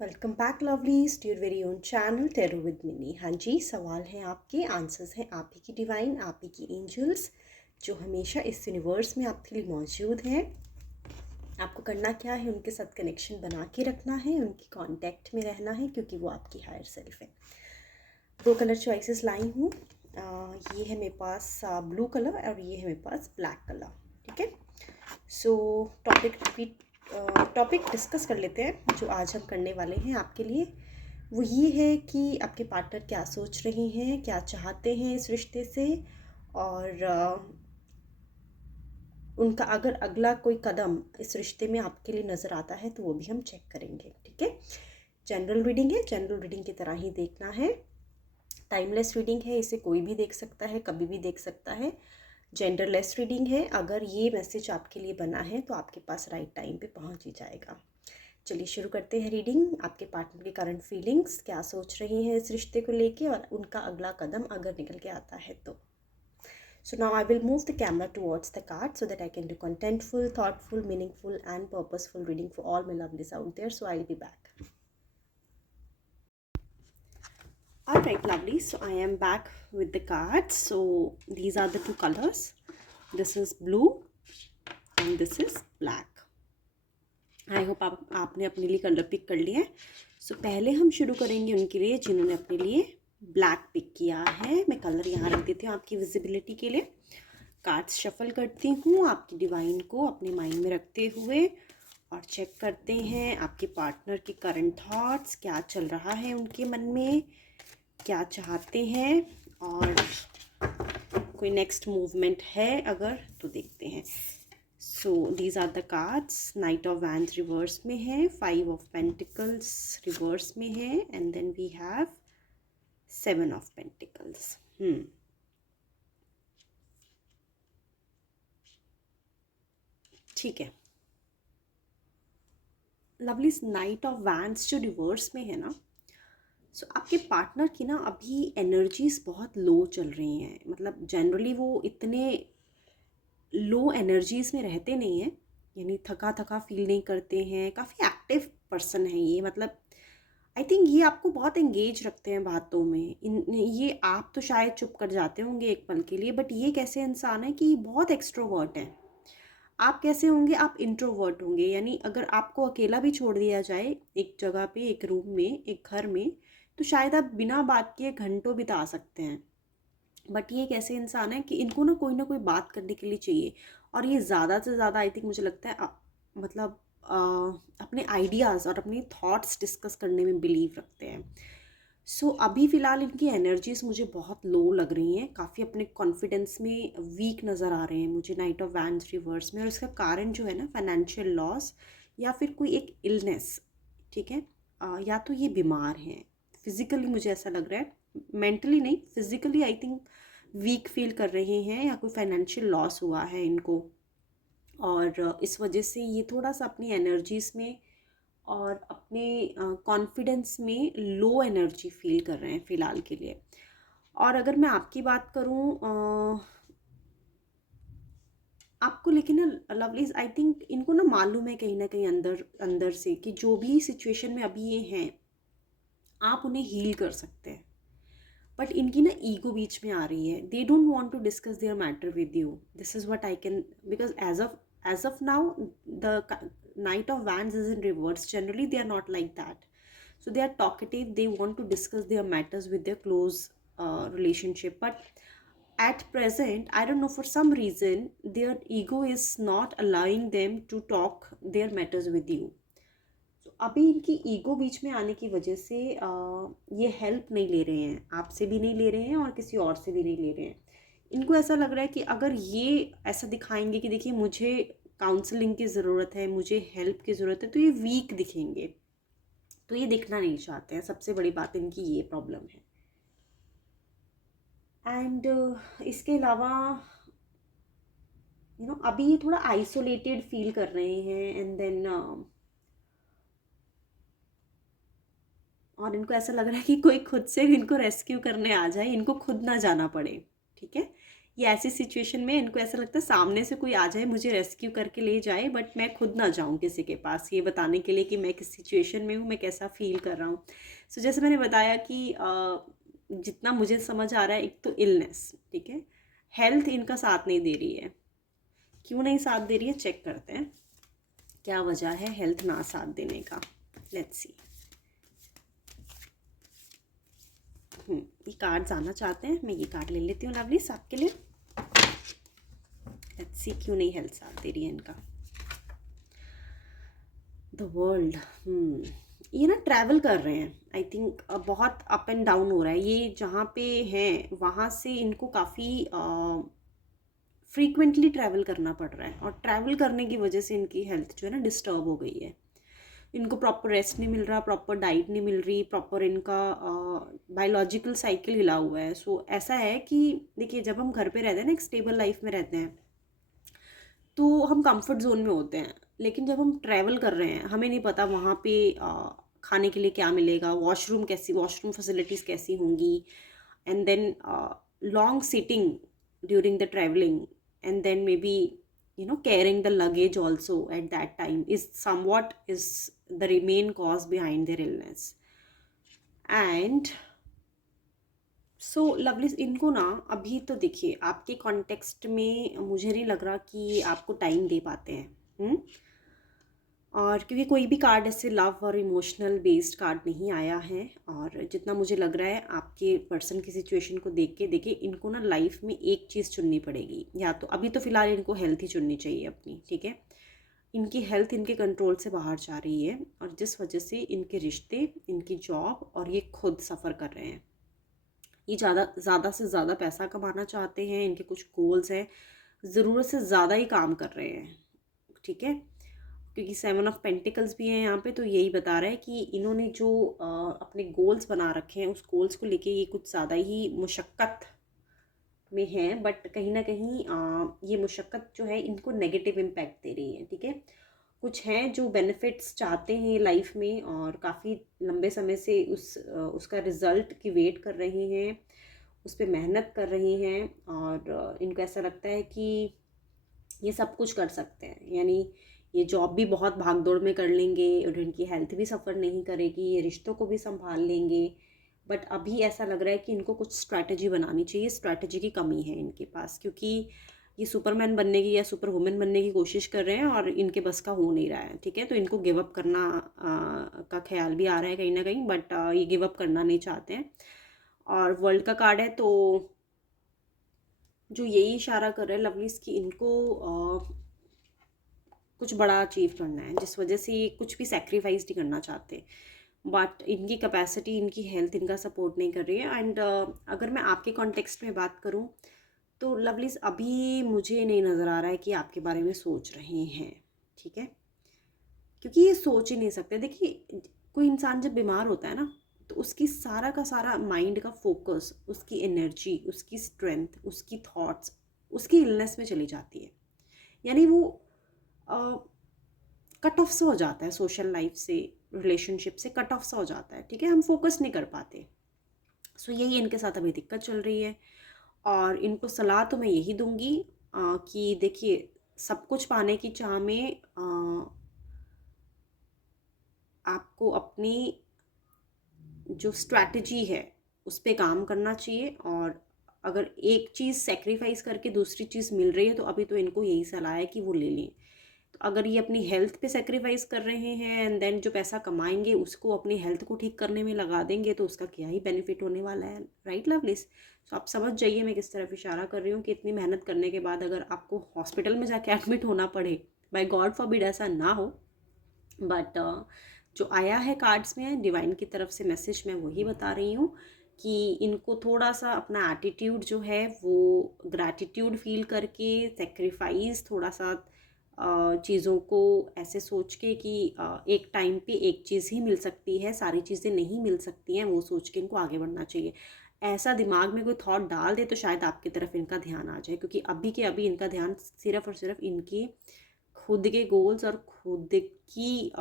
Welcome back lovelies to your very own channel tarot with Mini. हाँ जी, सवाल हैं आपके, आंसर्स हैं आप ही की डिवाइन, आप ही की एंजल्स जो हमेशा इस यूनिवर्स में आपके लिए मौजूद हैं। आपको करना क्या है, उनके साथ कनेक्शन बना के रखना है, उनकी कांटेक्ट में रहना है क्योंकि वो आपकी हायर सेल्फ है। दो कलर चॉइसेस लाई हूँ। ये है मेरे पास ब्लू कलर और ये है मेरे पास ब्लैक कलर। ठीक है, सो टॉपिक डिस्कस कर लेते हैं जो आज हम करने वाले हैं आपके लिए। वो ये है कि आपके पार्टनर क्या सोच रहे हैं, क्या चाहते हैं इस रिश्ते से, और उनका अगर अगला कोई कदम इस रिश्ते में आपके लिए नज़र आता है तो वो भी हम चेक करेंगे। ठीक है, जनरल रीडिंग है, जनरल रीडिंग की तरह ही देखना है। टाइमलेस रीडिंग है, इसे कोई भी देख सकता है, कभी भी देख सकता है। जेंडरलेस रीडिंग है, अगर ये मैसेज आपके लिए बना है तो आपके पास राइट टाइम पे पहुंच ही जाएगा। चलिए शुरू करते हैं रीडिंग। आपके पार्टनर की करंट फीलिंग्स, क्या सोच रही हैं इस रिश्ते को लेके, और उनका अगला कदम अगर निकल के आता है तो। So now I will move the camera towards the card so that I can do contentful, thoughtful, meaningful and purposeful reading for all my lovelies out there. So I'll be back. Alright lovelies, so I am back with the cards. So these are the two colors. This is blue and this is black. I hope आपने अपने लिए colour pick कर लिया है। सो पहले हम शुरू करेंगे उनके लिए जिन्होंने अपने लिए ब्लैक पिक किया है। मैं कलर यहाँ रख देती हूँ आपकी विजिबिलिटी के लिए। कार्ड्स शफल करती हूँ आपकी डिवाइन को अपने माइंड में रखते हुए, और चेक करते हैं आपके पार्टनर की करंट थॉट्स, क्या चल रहा है उनके मन में, क्या चाहते हैं, और कोई नेक्स्ट मूवमेंट है अगर तो देखते हैं। So these are the cards. Knight of wands reverse में है, 5 ऑफ पेंटिकल्स रिवर्स में है, and then we have 7 of pentacles. ठीक है लवलीज, नाइट ऑफ वैंड्स जो रिवर्स में है ना, सो आपके पार्टनर की ना अभी एनर्जीज बहुत लो चल रही हैं। मतलब जनरली वो इतने लो एनर्जीज में रहते नहीं हैं, यानी थका थका फील नहीं करते हैं, काफ़ी एक्टिव पर्सन है ये। मतलब आई थिंक ये आपको बहुत एंगेज रखते हैं बातों में। ये आप तो शायद चुप कर जाते होंगे एक पल के लिए, बट ये कैसे इंसान है कि बहुत एक्सट्रोवर्ट है। आप कैसे होंगे, आप इंट्रोवर्ट होंगे। यानी अगर आपको अकेला भी छोड़ दिया जाए एक जगह पे, एक रूम में, एक घर में, तो शायद आप बिना बात किए घंटों बिता सकते हैं। बट ये एक ऐसे इंसान है कि इनको ना कोई बात करने के लिए चाहिए, और ये ज़्यादा से ज़्यादा आई थिंक मुझे लगता है मतलब अपने आइडियाज़ और अपने थॉट्स डिस्कस करने में बिलीव रखते हैं। सो अभी फ़िलहाल इनकी एनर्जीज मुझे बहुत लो लग रही हैं, काफ़ी अपने कॉन्फिडेंस में वीक नज़र आ रहे हैं मुझे नाइट ऑफ वैंड्स रिवर्स में। और इसका कारण जो है ना, फाइनेंशियल लॉस या फिर कोई एक इलनेस। ठीक है, या तो ये बीमार हैं, फिज़िकली मुझे ऐसा लग रहा है, मेंटली नहीं, physically I think weak feel कर रहे हैं, या कोई फाइनेंशियल लॉस हुआ है इनको, और इस वजह से ये थोड़ा सा अपनी एनर्जीज में और अपने कॉन्फिडेंस में लो एनर्जी फील कर रहे हैं फ़िलहाल के लिए। और अगर मैं आपकी बात करूँ आपको, लेकिन ना लवलीज आई थिंक इनको ना मालूम है कहीं ना कहीं अंदर अंदर से कि जो भी सिचुएशन में अभी ये हैं आप उन्हें हील कर सकते हैं। बट इनकी ना ईगो बीच में आ रही है। They don't want to discuss their matter with you. This is what I can, because as of now the knight of wands is in reverse. Generally they are not like that. So they are talkative, they want to discuss their matters with their close relationship, but at present I don't know, for some reason their ego is not allowing them to talk their matters with you. So अभी इनकी ego बीच में आने की वजह से ये help नहीं ले रहे हैं, आपसे भी नहीं ले रहे हैं और किसी और से भी नहीं ले रहे हैं। इनको ऐसा लग रहा है कि अगर ये ऐसा दिखाएंगे कि देखिए मुझे काउंसलिंग की ज़रूरत है, मुझे हेल्प की ज़रूरत है, तो ये वीक दिखेंगे, तो ये दिखना नहीं चाहते हैं। सबसे बड़ी बात इनकी ये प्रॉब्लम है। एंड इसके अलावा अभी ये थोड़ा आइसोलेटेड फील कर रहे हैं, एंड देन और इनको ऐसा लग रहा है कि कोई खुद से इनको रेस्क्यू करने आ जाए, इनको खुद ना जाना पड़े। ठीक है, ये ऐसी सिचुएशन में इनको ऐसा लगता है सामने से कोई आ जाए, मुझे रेस्क्यू करके ले जाए, बट मैं खुद ना जाऊँ किसी के पास ये बताने के लिए कि मैं किस सिचुएशन में हूँ, मैं कैसा फील कर रहा हूँ। सो जैसे मैंने बताया कि जितना मुझे समझ आ रहा है, एक तो इलनेस, ठीक है, हेल्थ इनका साथ नहीं दे रही है। क्यों नहीं साथ दे रही है, चेक करते हैं क्या वजह है हेल्थ ना साथ देने का। Let's see. ये कार्ड्स आना चाहते हैं, मैं ये कार्ड ले लेती हूँ लवलीज आपके लिए। लेट्स सी क्यों नहीं हेल्थ साथ दे रही है इनका। The world. ये ना ट्रैवल कर रहे हैं, आई थिंक बहुत अप एंड डाउन हो रहा है ये, जहाँ पे हैं वहाँ से इनको काफ़ी फ्रीक्वेंटली ट्रैवल करना पड़ रहा है, और ट्रैवल करने की वजह से इनकी हेल्थ जो है ना डिस्टर्ब हो गई है। इनको प्रॉपर रेस्ट नहीं मिल रहा, प्रॉपर डाइट नहीं मिल रही, प्रॉपर इनका बायोलॉजिकल साइकिल हिला हुआ है। सो ऐसा है कि देखिए, जब हम घर पे रहते हैं ना, एक स्टेबल लाइफ में रहते हैं, तो हम कंफर्ट जोन में होते हैं। लेकिन जब हम ट्रैवल कर रहे हैं, हमें नहीं पता वहाँ पे खाने के लिए क्या मिलेगा, वॉशरूम फैसिलिटीज़ कैसी होंगी, and then long sitting during the travelling, and then maybe carrying the luggage also at that time is the main cause behind their illness. And so lovely, इनको ना अभी तो देखिए आपके कॉन्टेक्स्ट में मुझे नहीं लग रहा कि आपको टाइम दे पाते हैं। और क्योंकि कोई भी कार्ड ऐसे लव और इमोशनल बेस्ड कार्ड नहीं आया है, और जितना मुझे लग रहा है आपके पर्सन की सिचुएशन को देख के देखिए, इनको ना लाइफ में एक चीज़ चुननी पड़ेगी, या तो अभी तो फ़िलहाल इनको हेल्थ ही चुननी चाहिए अपनी, ठीक है। इनकी हेल्थ इनके कंट्रोल से बाहर जा रही है, और जिस वजह से इनके रिश्ते, इनकी जॉब और ये खुद सफ़र कर रहे हैं। ये ज़्यादा से ज़्यादा पैसा कमाना चाहते हैं, इनके कुछ गोल्स हैं, ज़रूरत से ज़्यादा ही काम कर रहे हैं, ठीक है। क्योंकि 7 ऑफ पेंटिकल्स भी हैं यहाँ पे, तो यही बता रहा है कि इन्होंने जो अपने गोल्स बना रखे हैं, उस गोल्स को लेके ये कुछ ज़्यादा ही मुशक्क़त में हैं, बट कहीं ना कहीं ये मुशक्क़त जो है इनको नेगेटिव इम्पैक्ट दे रही है, ठीक है। कुछ हैं जो बेनिफिट्स चाहते हैं लाइफ में, और काफ़ी लंबे समय से उसका रिज़ल्ट की वेट कर रहे हैं, उस पर मेहनत कर रहे हैं, और इनको ऐसा लगता है कि ये सब कुछ कर सकते हैं, यानी ये जॉब भी बहुत भागदौड़ में कर लेंगे, और इनकी हेल्थ भी सफ़र नहीं करेगी, ये रिश्तों को भी संभाल लेंगे। बट अभी ऐसा लग रहा है कि इनको कुछ स्ट्रैटेजी बनानी चाहिए, स्ट्रैटेजी की कमी है इनके पास, क्योंकि ये सुपरमैन बनने की या सुपर वुमेन बनने की कोशिश कर रहे हैं, और इनके बस का हो नहीं रहा है, ठीक है। तो इनको गिव अप करना का ख्याल भी आ रहा है कहीं ना कहीं, बट ये गिव अप करना नहीं चाहते हैं। और वर्ल्ड का कार्ड है, तो जो यही इशारा कर रहे हैं लवलीज कि इनको कुछ बड़ा अचीव करना है, जिस वजह से ये कुछ भी सेक्रीफाइस नहीं करना चाहते, बट इनकी कैपेसिटी, इनकी हेल्थ इनका सपोर्ट नहीं कर रही है। एंड अगर मैं आपके कॉन्टेक्स्ट में बात करूं, तो लवलीज अभी मुझे नहीं नज़र आ रहा है कि आपके बारे में सोच रहे हैं, ठीक है, क्योंकि ये सोच ही नहीं सकते। देखिए, कोई इंसान जब बीमार होता है ना, तो उसकी सारा का सारा माइंड का फोकस, उसकी एनर्जी, उसकी स्ट्रेंथ, उसकी थॉट्स उसकी इलनेस में चली जाती है, यानी वो कट ऑफ सा हो जाता है, सोशल लाइफ से, रिलेशनशिप से कट ऑफ सा हो जाता है, ठीक है, हम फोकस नहीं कर पाते। सो यही इनके साथ अभी दिक्कत चल रही है, और इनको सलाह तो मैं यही दूंगी कि देखिए, सब कुछ पाने की चाह में आपको अपनी जो स्ट्रैटेजी है उस पर काम करना चाहिए, और अगर एक चीज़ सेक्रीफाइस करके दूसरी चीज़ मिल रही है, तो अभी तो इनको यही सलाह है कि वो ले लें। तो अगर ये अपनी हेल्थ पे सेक्रीफाइस कर रहे हैं, एंड देन जो पैसा कमाएंगे उसको अपनी हेल्थ को ठीक करने में लगा देंगे, तो उसका क्या ही बेनिफिट होने वाला है, राइट लवलीज। तो आप समझ जाइए मैं किस तरफ इशारा कर रही हूँ, कि इतनी मेहनत करने के बाद अगर आपको हॉस्पिटल में जाके एडमिट होना पड़े, बाय गॉड फॉरबिड ऐसा ना हो, बट जो आया है कार्ड्स में डिवाइन की तरफ से मैसेज, मैं वही बता रही हूँ कि इनको थोड़ा सा अपना एटीट्यूड जो है वो ग्रैटिट्यूड फील करके, सेक्रीफाइस थोड़ा सा चीज़ों को ऐसे सोच के कि एक टाइम पे एक चीज़ ही मिल सकती है, सारी चीज़ें नहीं मिल सकती हैं, वो सोच के इनको आगे बढ़ना चाहिए। ऐसा दिमाग में कोई थॉट डाल दे तो शायद आपकी तरफ इनका ध्यान आ जाए, क्योंकि अभी के अभी इनका ध्यान सिर्फ और सिर्फ इनके खुद के गोल्स और खुद की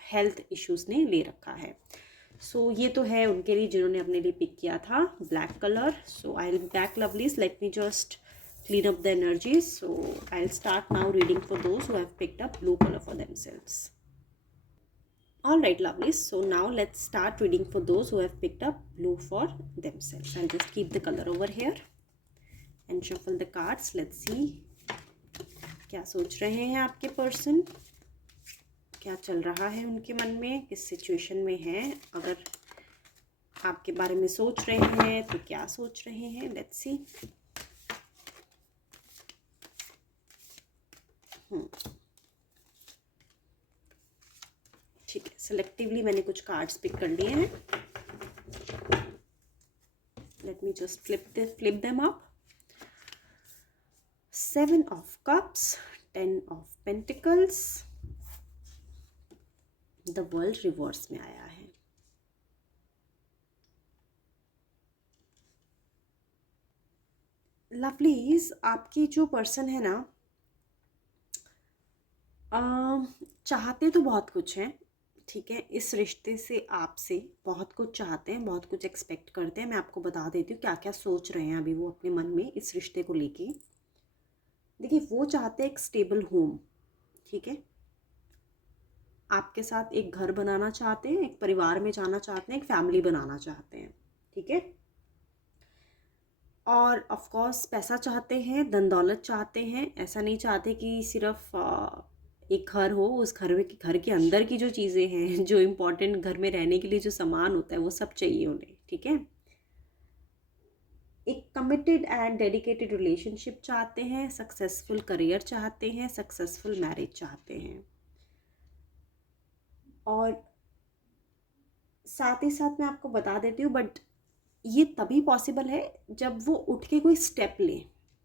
हेल्थ इश्यूज़ ने ले रखा है। सो ये तो है उनके लिए जिन्होंने अपने लिए पिक किया था black colour. So I will be back lovelies, let me just clean up the energies. So I'll start now reading for those who have picked up blue color for themselves. All right, lovely. So now let's start reading for those who have picked up blue for themselves. I'll just keep the color over here and shuffle the cards. Let's see क्या सोच रहे हैं आपके person, क्या चल रहा है उनके मन में, किस सिचुएशन में है, अगर आपके बारे में सोच रहे हैं तो क्या सोच रहे हैं. Let's see. ठीक है, सेलेक्टिवली मैंने कुछ कार्ड्स पिक कर लिए हैं. Let me just flip them up. 7 of cups, 10 of pentacles. The world reverse में आया है. लवलीज, आपकी जो पर्सन है ना, चाहते तो बहुत कुछ है. ठीक है, इस रिश्ते से आपसे बहुत कुछ चाहते हैं, बहुत कुछ एक्सपेक्ट करते हैं. मैं आपको बता देती हूँ क्या क्या सोच रहे हैं अभी वो अपने मन में इस रिश्ते को लेके. देखिए, वो चाहते हैं एक स्टेबल होम. ठीक है, आपके साथ एक घर बनाना चाहते हैं, एक परिवार में जाना चाहते हैं, एक फैमिली बनाना चाहते हैं. ठीक है, और ऑफ कोर्स पैसा चाहते हैं, धन दौलत चाहते हैं. ऐसा नहीं चाहते कि सिर्फ एक घर हो, उस घर के अंदर की जो चीज़ें हैं, जो इम्पोर्टेंट घर में रहने के लिए जो सामान होता है, वो सब चाहिए उन्हें. ठीक है, एक कमिटेड एंड डेडिकेटेड रिलेशनशिप चाहते हैं, सक्सेसफुल करियर चाहते हैं, सक्सेसफुल मैरिज चाहते हैं. और साथ ही साथ मैं आपको बता देती हूँ, बट ये तभी पॉसिबल है जब वो उठ के कोई स्टेप लें.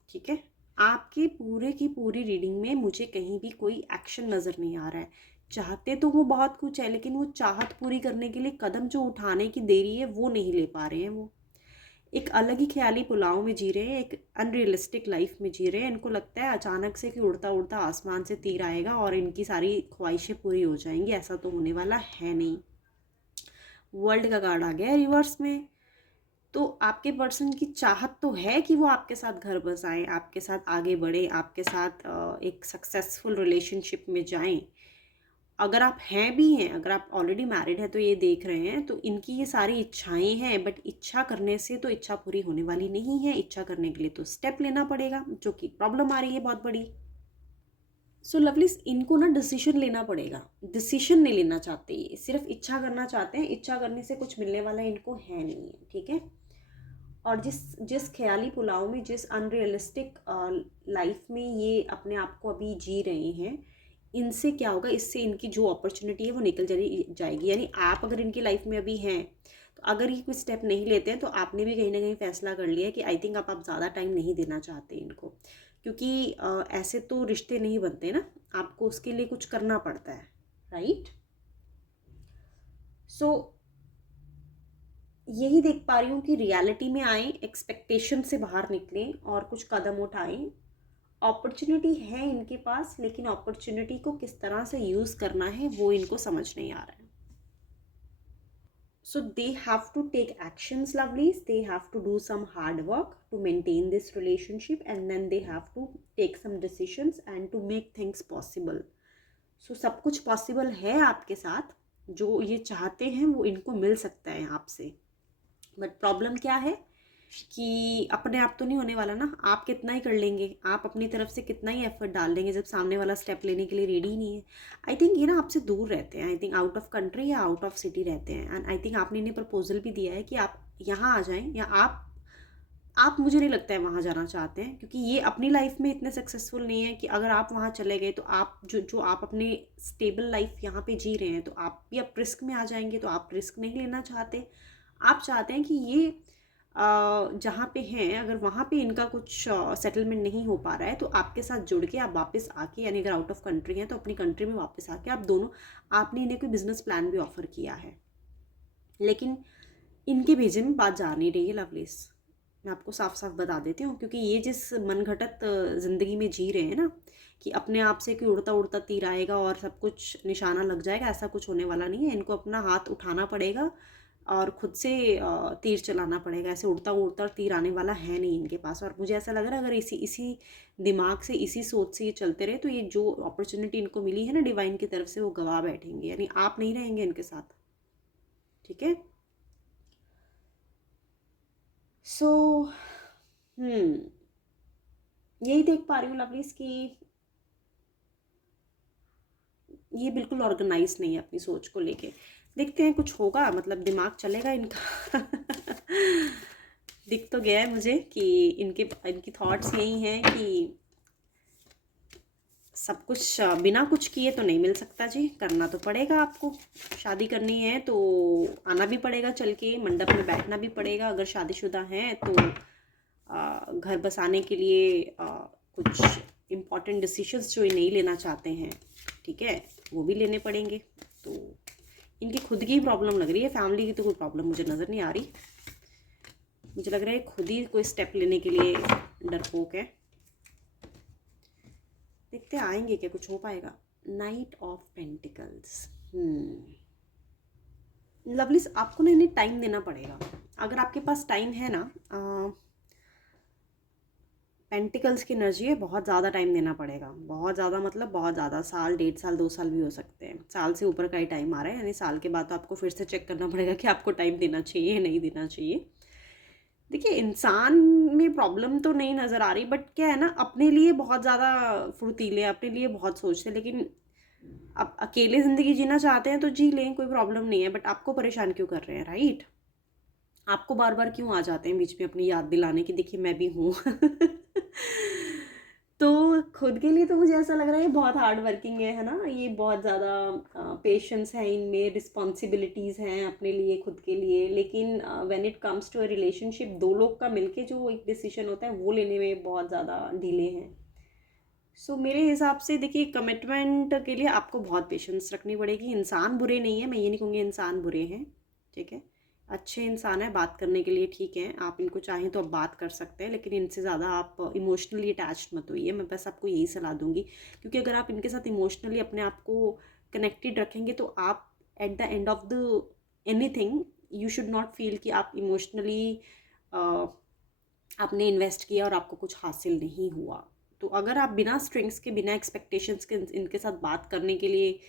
ठीक है, आपकी पूरे की पूरी रीडिंग में मुझे कहीं भी कोई एक्शन नज़र नहीं आ रहा है. चाहते तो वो बहुत कुछ है, लेकिन वो चाहत पूरी करने के लिए कदम जो उठाने की देरी है वो नहीं ले पा रहे हैं. वो एक अलग ही ख्याली पुलाव में जी रहे हैं, एक अनरियलिस्टिक लाइफ में जी रहे हैं. इनको लगता है अचानक से कि उड़ता उड़ता आसमान से तीर आएगा और इनकी सारी ख्वाहिशें पूरी हो जाएंगी. ऐसा तो होने वाला है नहीं. वर्ल्ड का कार्ड आ गया है रिवर्स में. तो आपके पर्सन की चाहत तो है कि वो आपके साथ घर बसाएं, आपके साथ आगे बढ़ें, आपके साथ एक सक्सेसफुल रिलेशनशिप में जाएं. अगर आप हैं भी हैं, अगर आप ऑलरेडी मैरिड हैं तो ये देख रहे हैं, तो इनकी ये सारी इच्छाएं हैं. बट इच्छा करने से तो इच्छा पूरी होने वाली नहीं है. इच्छा करने के लिए तो स्टेप लेना पड़ेगा, जो कि प्रॉब्लम आ रही है बहुत बड़ी. सो लवलीज, इनको ना डिसीजन लेना पड़ेगा. डिसीजन नहीं लेना चाहते, ये सिर्फ इच्छा करना चाहते हैं. इच्छा करने से कुछ मिलने वाला इनको है नहीं है. ठीक है, और जिस ख्याली पुलाव में, जिस अनरियलिस्टिक लाइफ में ये अपने आप को अभी जी रहे हैं, इनसे क्या होगा, इससे इनकी जो अपॉर्चुनिटी है वो निकल जाएगी. यानी आप अगर इनकी लाइफ में अभी हैं, तो अगर ये कोई स्टेप नहीं लेते हैं, तो आपने भी कहीं ना कहीं फैसला कर लिया है कि आई थिंक आप ज़्यादा टाइम नहीं देना चाहते इनको. क्योंकि ऐसे तो रिश्ते नहीं बनते ना, आपको उसके लिए कुछ करना पड़ता है. राइट. सो यही देख पा रही हूँ कि रियलिटी में आए, एक्सपेक्टेशन से बाहर निकलें और कुछ कदम उठाएं. अपॉर्चुनिटी है इनके पास, लेकिन अपॉर्चुनिटी को किस तरह से यूज़ करना है वो इनको समझ नहीं आ रहा है. So they have to take actions lovelies. They have to do some hard work to maintain this relationship, and then they have to take some decisions and to make things possible. सो सब कुछ possible है आपके साथ. जो ये चाहते हैं वो इनको मिल सकता है आपसे. बट प्रॉब्लम क्या है कि अपने आप तो नहीं होने वाला ना. आप कितना ही कर लेंगे, आप अपनी तरफ से कितना ही एफर्ट डाल देंगे, जब सामने वाला स्टेप लेने के लिए रेडी ही नहीं है. आई थिंक ये ना आपसे दूर रहते हैं. I think out of country या आउट ऑफ सिटी रहते हैं. एंड आई थिंक आपने इन्हें प्रपोजल भी दिया है कि आप यहाँ आ जाएं, या आप मुझे नहीं लगता है वहाँ जाना चाहते हैं, क्योंकि ये अपनी लाइफ में इतने सक्सेसफुल नहीं है कि अगर आप वहाँ चले गए तो आप जो आप अपने स्टेबल लाइफ यहाँ पे जी रहे हैं, तो आप भी अब रिस्क में आ जाएंगे. तो आप रिस्क नहीं लेना चाहते. आप चाहते हैं कि ये जहाँ पे हैं, अगर वहाँ पे इनका कुछ सेटलमेंट नहीं हो पा रहा है, तो आपके साथ जुड़ के आप वापस आके, यानी अगर आउट ऑफ कंट्री हैं तो अपनी कंट्री में वापस आके आप दोनों, आपने इन्हें कोई बिजनेस प्लान भी ऑफर किया है, लेकिन इनके भेजे में बात जा नहीं रही है लवलीज. मैं आपको साफ साफ बता देती हूँ, क्योंकि ये जिस मनघटत ज़िंदगी में जी रहे हैं ना, कि अपने आप से कि उड़ता उड़ता तीर आएगा और सब कुछ निशाना लग जाएगा, ऐसा कुछ होने वाला नहीं है. इनको अपना हाथ उठाना पड़ेगा, और खुद से तीर चलाना पड़ेगा। ऐसे उड़ता उड़ता तीर आने वाला है नहीं इनके पास। और मुझे ऐसा लग रहा है अगर इसी इसी दिमाग से, इसी सोच से ये चलते रहे तो ये जो अपॉर्चुनिटी इनको मिली है ना डिवाइन की तरफ से, वो गवा बैठेंगे, यानी आप नहीं रहेंगे इनके साथ। ठीक है। सो यही देख पा रही हूँ लवलीज कि ये बिल्कुल ऑर्गेनाइज नहीं है अपनी सोच को लेके। देखते हैं कुछ होगा, मतलब दिमाग चलेगा इनका। दिख तो गया है मुझे कि इनकी थॉट्स यही हैं कि सब कुछ बिना कुछ किए तो नहीं मिल सकता जी, करना तो पड़ेगा आपको। शादी करनी है तो आना भी पड़ेगा, चल के मंडप में बैठना भी पड़ेगा। अगर शादीशुदा हैं तो घर बसाने के लिए कुछ इम्पॉर्टेंट डिसीजंस जो ये नहीं लेना चाहते हैं, ठीक है, वो भी लेने पड़ेंगे। तो इनकी खुद की प्रॉब्लम लग रही है, फैमिली की तो कोई प्रॉब्लम मुझे नज़र नहीं आ रही। मुझे लग रहा है खुद ही कोई स्टेप लेने के लिए डरपोक है। देखते हैं आएंगे क्या, कुछ हो पाएगा। Night of pentacles. लवलीज, आपको ना इन्हें टाइम देना पड़ेगा। अगर आपके पास टाइम है ना, पेंटिकल्स की एनर्जी है, बहुत ज़्यादा टाइम देना पड़ेगा। बहुत ज़्यादा मतलब बहुत ज़्यादा, साल, 1.5 साल, 2 साल भी हो सकते हैं। साल से ऊपर का ही टाइम आ रहा है, यानी साल के बाद तो आपको फिर से चेक करना पड़ेगा कि आपको टाइम देना चाहिए या नहीं देना चाहिए। देखिए, इंसान में प्रॉब्लम तो नहीं नज़र आ रही, बट क्या है ना, अपने लिए बहुत ज़्यादा फुर्तीले, अपने लिए बहुत सोचते हैं। लेकिन अब अकेले ज़िंदगी जीना चाहते हैं तो जी लें, कोई प्रॉब्लम नहीं है, बट आपको परेशान क्यों कर रहे हैं, राइट? आपको बार बार क्यों आ जाते हैं बीच में अपनी याद दिलाने की, देखिए मैं भी हूँ। तो खुद के लिए तो मुझे ऐसा लग रहा है ये बहुत हार्ड वर्किंग है ना, ये बहुत ज़्यादा पेशेंस है इनमें, रिस्पॉन्सिबिलिटीज़ हैं अपने लिए, खुद के लिए। लेकिन when it comes to a relationship, दो लोग का मिलके जो एक डिसीजन होता है वो लेने में बहुत ज़्यादा डिले हैं। सो मेरे हिसाब से देखिए, कमिटमेंट के लिए आपको बहुत पेशेंस रखनी पड़ेगी। इंसान बुरे नहीं है, मैं ये नहीं कहूँगी इंसान बुरे हैं, ठीक है, अच्छे इंसान है, बात करने के लिए ठीक है। आप इनको चाहें तो आप बात कर सकते हैं, लेकिन इनसे ज़्यादा आप इमोशनली अटैच्ड मत होइए। मैं बस आपको यही सलाह दूंगी, क्योंकि अगर आप इनके साथ इमोशनली अपने आप को कनेक्टेड रखेंगे तो आप at the end of the anything you should not feel कि आप इमोशनली आपने इन्वेस्ट किया और आपको कुछ हासिल नहीं हुआ। तो अगर आप बिना स्ट्रिंग्स के, बिना एक्सपेक्टेशंस के इनके साथ बात करने के लिए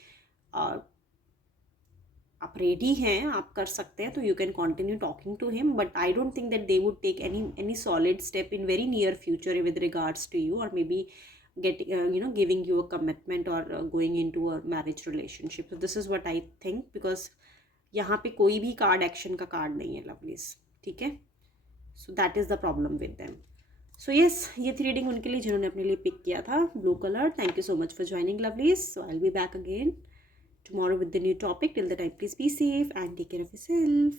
आप रेडी हैं, आप कर सकते हैं, तो you can continue talking to him. But I don't think that they would take any solid step in very near future with regards to you, और maybe getting giving you a commitment or going into a marriage relationship. So this is what I think, because यहाँ पे कोई भी card action का card नहीं है lovelies, ठीक है। So that is the problem with them. So yes, ये थी रीडिंग उनके लिए जिन्होंने अपने लिए पिक किया था blue colour. Thank you so much for joining lovelies. So I will be back again tomorrow with the new topic. Till the time, please be safe and take care of yourself.